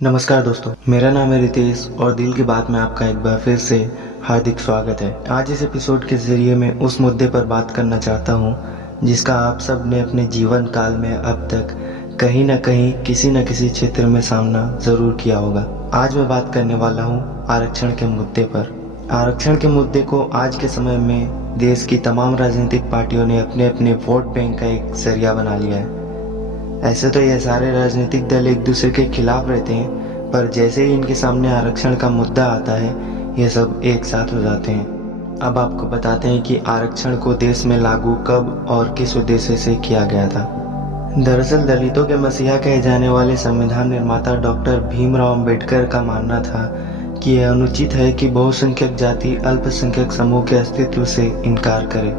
नमस्कार दोस्तों, मेरा नाम है रितेश और दिल की बात में आपका एक बार फिर से हार्दिक स्वागत है। आज इस एपिसोड के जरिए मैं उस मुद्दे पर बात करना चाहता हूँ जिसका आप सब ने अपने जीवन काल में अब तक कहीं न कहीं किसी न किसी क्षेत्र में सामना जरूर किया होगा। आज मैं बात करने वाला हूँ आरक्षण के मुद्दे पर। आरक्षण के मुद्दे को आज के समय में देश की तमाम राजनीतिक पार्टियों ने अपने अपने वोट बैंक का एक जरिया बना लिया है। ऐसे तो ये सारे राजनीतिक दल एक दूसरे के खिलाफ रहते हैं, पर जैसे ही इनके सामने आरक्षण का मुद्दा आता है ये सब एक साथ हो जाते हैं। अब आपको बताते हैं कि आरक्षण को देश में लागू कब और किस उद्देश्य से किया गया था। दरअसल दलितों के मसीहा कहे जाने वाले संविधान निर्माता डॉक्टर भीमराव अंबेडकर का मानना था कि यह अनुचित है कि बहुसंख्यक जाति अल्पसंख्यक समूह के अस्तित्व से इनकार करे,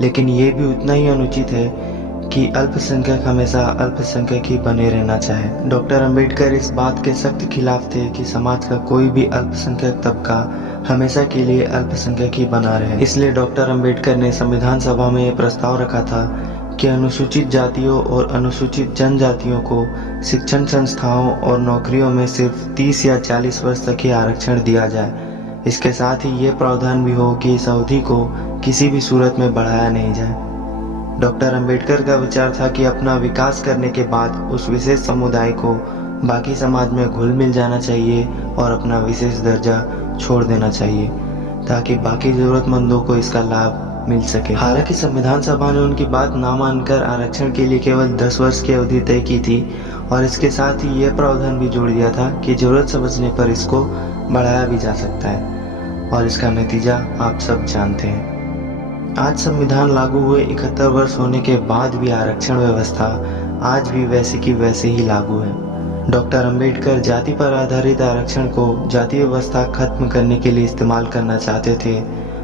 लेकिन ये भी उतना ही अनुचित है कि अल्पसंख्यक हमेशा अल्पसंख्यक ही बने रहना चाहे। डॉक्टर अंबेडकर इस बात के सख्त खिलाफ थे कि समाज का कोई भी अल्पसंख्यक तबका हमेशा के लिए अल्पसंख्यक ही बना रहे। इसलिए डॉक्टर अंबेडकर ने संविधान सभा में यह प्रस्ताव रखा था कि अनुसूचित जातियों और अनुसूचित जनजातियों को शिक्षण संस्थाओं और नौकरियों में सिर्फ 30 या 40 वर्ष तक ही आरक्षण दिया जाए। इसके साथ ही ये प्रावधान भी हो कि इस अवधि को किसी भी सूरत में बढ़ाया नहीं जाए। डॉक्टर अंबेडकर का विचार था कि अपना विकास करने के बाद उस विशेष समुदाय को बाकी समाज में घुल मिल जाना चाहिए और अपना विशेष दर्जा छोड़ देना चाहिए ताकि बाकी जरूरतमंदों को इसका लाभ मिल सके। हालांकि संविधान सभा ने उनकी बात ना मानकर आरक्षण के लिए केवल 10 वर्ष की अवधि तय की थी और इसके साथ ही यह प्रावधान भी जोड़ दिया था कि जरूरत समझने पर इसको बढ़ाया भी जा सकता है, और इसका नतीजा आप सब जानते हैं। आज संविधान लागू हुए 71 वर्ष होने के बाद भी आरक्षण व्यवस्था आज भी वैसी की वैसे ही लागू है। डॉक्टर अंबेडकर जाति पर आधारित आरक्षण को जाति व्यवस्था खत्म करने के लिए इस्तेमाल करना चाहते थे,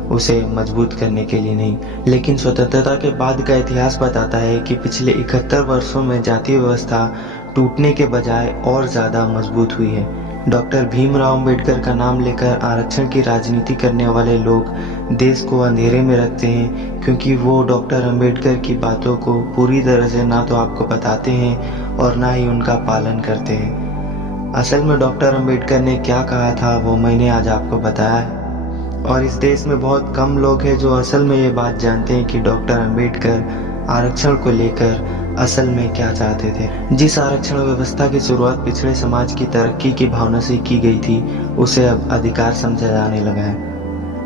उसे मजबूत करने के लिए नहीं। लेकिन स्वतंत्रता के बाद का इतिहास बताता है कि पिछले 71 वर्षों में जाति व्यवस्था टूटने के बजाय और ज्यादा मजबूत हुई है। डॉक्टर भीमराव अंबेडकर का नाम लेकर आरक्षण की राजनीति करने वाले लोग देश को अंधेरे में रखते हैं, क्योंकि वो डॉक्टर अंबेडकर की बातों को पूरी तरह से ना तो आपको बताते हैं और ना ही उनका पालन करते हैं। असल में डॉक्टर अंबेडकर ने क्या कहा था वो मैंने आज आपको बताया है, और इस देश में बहुत कम लोग हैं जो असल में ये बात जानते हैं कि डॉक्टर अंबेडकर आरक्षण को लेकर असल में क्या चाहते थे। जिस आरक्षण व्यवस्था की शुरुआत पिछड़े समाज की तरक्की की भावना से की गई थी उसे अब अधिकार समझा जाने लगा है।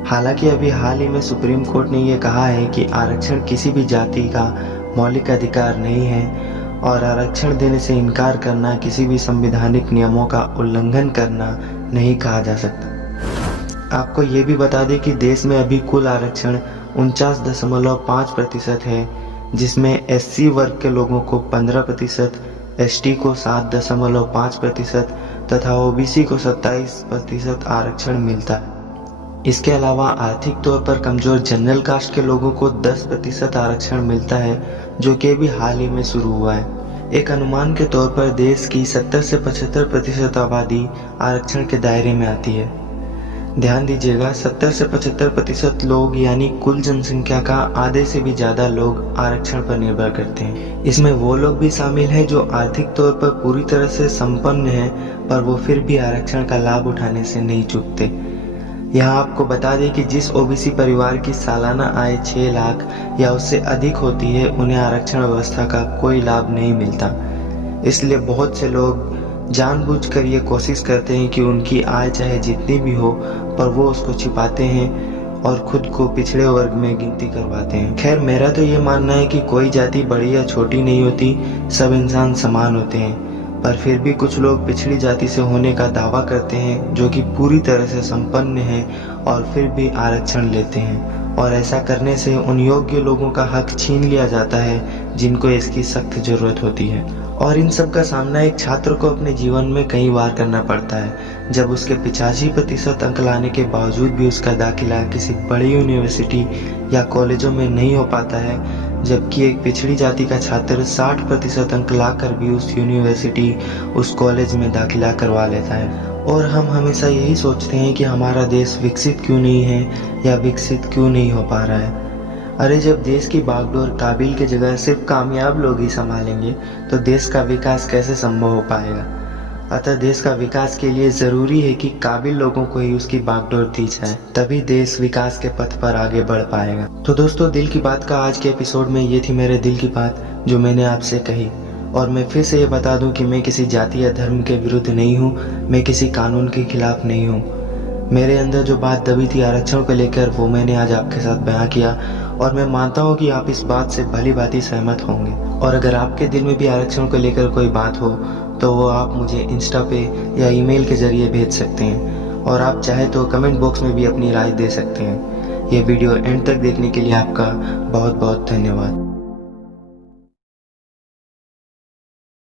हालांकि अभी हाल ही में सुप्रीम कोर्ट ने यह कहा है कि आरक्षण किसी भी जाति का मौलिक अधिकार नहीं है और आरक्षण देने से इनकार करना किसी भी संवैधानिक नियमों का उल्लंघन करना नहीं कहा जा सकता। आपको ये भी बता दें कि देश में अभी कुल आरक्षण 49.5% है, जिसमें SC वर्ग के लोगों को 15%, ST को 7.5% तथा OBC को 27% आरक्षण मिलता है। इसके अलावा आर्थिक तौर पर कमजोर जनरल कास्ट के लोगों को 10% आरक्षण मिलता है, जो कि भी हाल ही में शुरू हुआ है। एक अनुमान के तौर पर देश की 70 से 75% आबादी आरक्षण के दायरे में आती है। ध्यान दीजिएगा, 70 से 75% लोग यानी कुल जनसंख्या का आधे से भी ज्यादा लोग आरक्षण पर निर्भर करते हैं। इसमें वो लोग भी शामिल हैं जो आर्थिक तौर पर पूरी तरह से संपन्न हैं, पर वो फिर भी आरक्षण का लाभ उठाने से नहीं चूकते। यहाँ आपको बता दें कि जिस OBC परिवार की सालाना आय 6 लाख या उससे अधिक होती है उन्हें आरक्षण व्यवस्था का कोई लाभ नहीं मिलता। इसलिए बहुत से लोग जानबूझकर ये कोशिश करते हैं कि उनकी आय चाहे जितनी भी हो पर वो उसको छिपाते हैं और खुद को पिछड़े वर्ग में गिनती करवाते हैं। खैर, मेरा तो ये मानना है कि कोई जाति बड़ी या छोटी नहीं होती, सब इंसान समान होते हैं, पर फिर भी कुछ लोग पिछड़ी जाति से होने का दावा करते हैं जो कि पूरी तरह से संपन्न है और फिर भी आरक्षण लेते हैं, और ऐसा करने से उन योग्य लोगों का हक छीन लिया जाता है जिनको इसकी सख्त जरूरत होती है। और इन सब का सामना एक छात्र को अपने जीवन में कई बार करना पड़ता है, जब उसके 85% अंक लाने के बावजूद भी उसका दाखिला किसी बड़ी यूनिवर्सिटी या कॉलेजों में नहीं हो पाता है, जबकि एक पिछड़ी जाति का छात्र 60% अंक लाकर भी उस यूनिवर्सिटी उस कॉलेज में दाखिला करवा लेता है। और हम हमेशा यही सोचते हैं कि हमारा देश विकसित क्यों नहीं है या विकसित क्यों नहीं हो पा रहा है। अरे जब देश की बागडोर काबिल की जगह सिर्फ कामयाब लोग ही संभालेंगे तो देश का विकास कैसे संभव हो पाएगा। अतः देश का विकास के लिए ज़रूरी है कि काबिल लोगों को ही उसकी बागडोर दी जाए, तभी देश विकास के पथ पर आगे बढ़ पाएगा। तो दोस्तों, दिल की बात का आज के एपिसोड में ये थी मेरे दिल की बात जो मैंने आपसे कही। और मैं फिर से ये बता दूं कि मैं किसी जाति या धर्म के विरुद्ध नहीं हूँ, मैं किसी कानून के खिलाफ नहीं हूँ। मेरे अंदर जो बात दबी थी आरक्षण को लेकर, वो मैंने आज आपके साथ बयां किया और मैं मानता हूँ कि आप इस बात से भली भांति सहमत होंगे। और अगर आपके दिल में भी आरक्षण को लेकर कोई बात हो तो वो आप मुझे इंस्टा पे या ईमेल के जरिए भेज सकते हैं, और आप चाहे तो कमेंट बॉक्स में भी अपनी राय दे सकते हैं। ये वीडियो एंड तक देखने के लिए आपका बहुत बहुत धन्यवाद।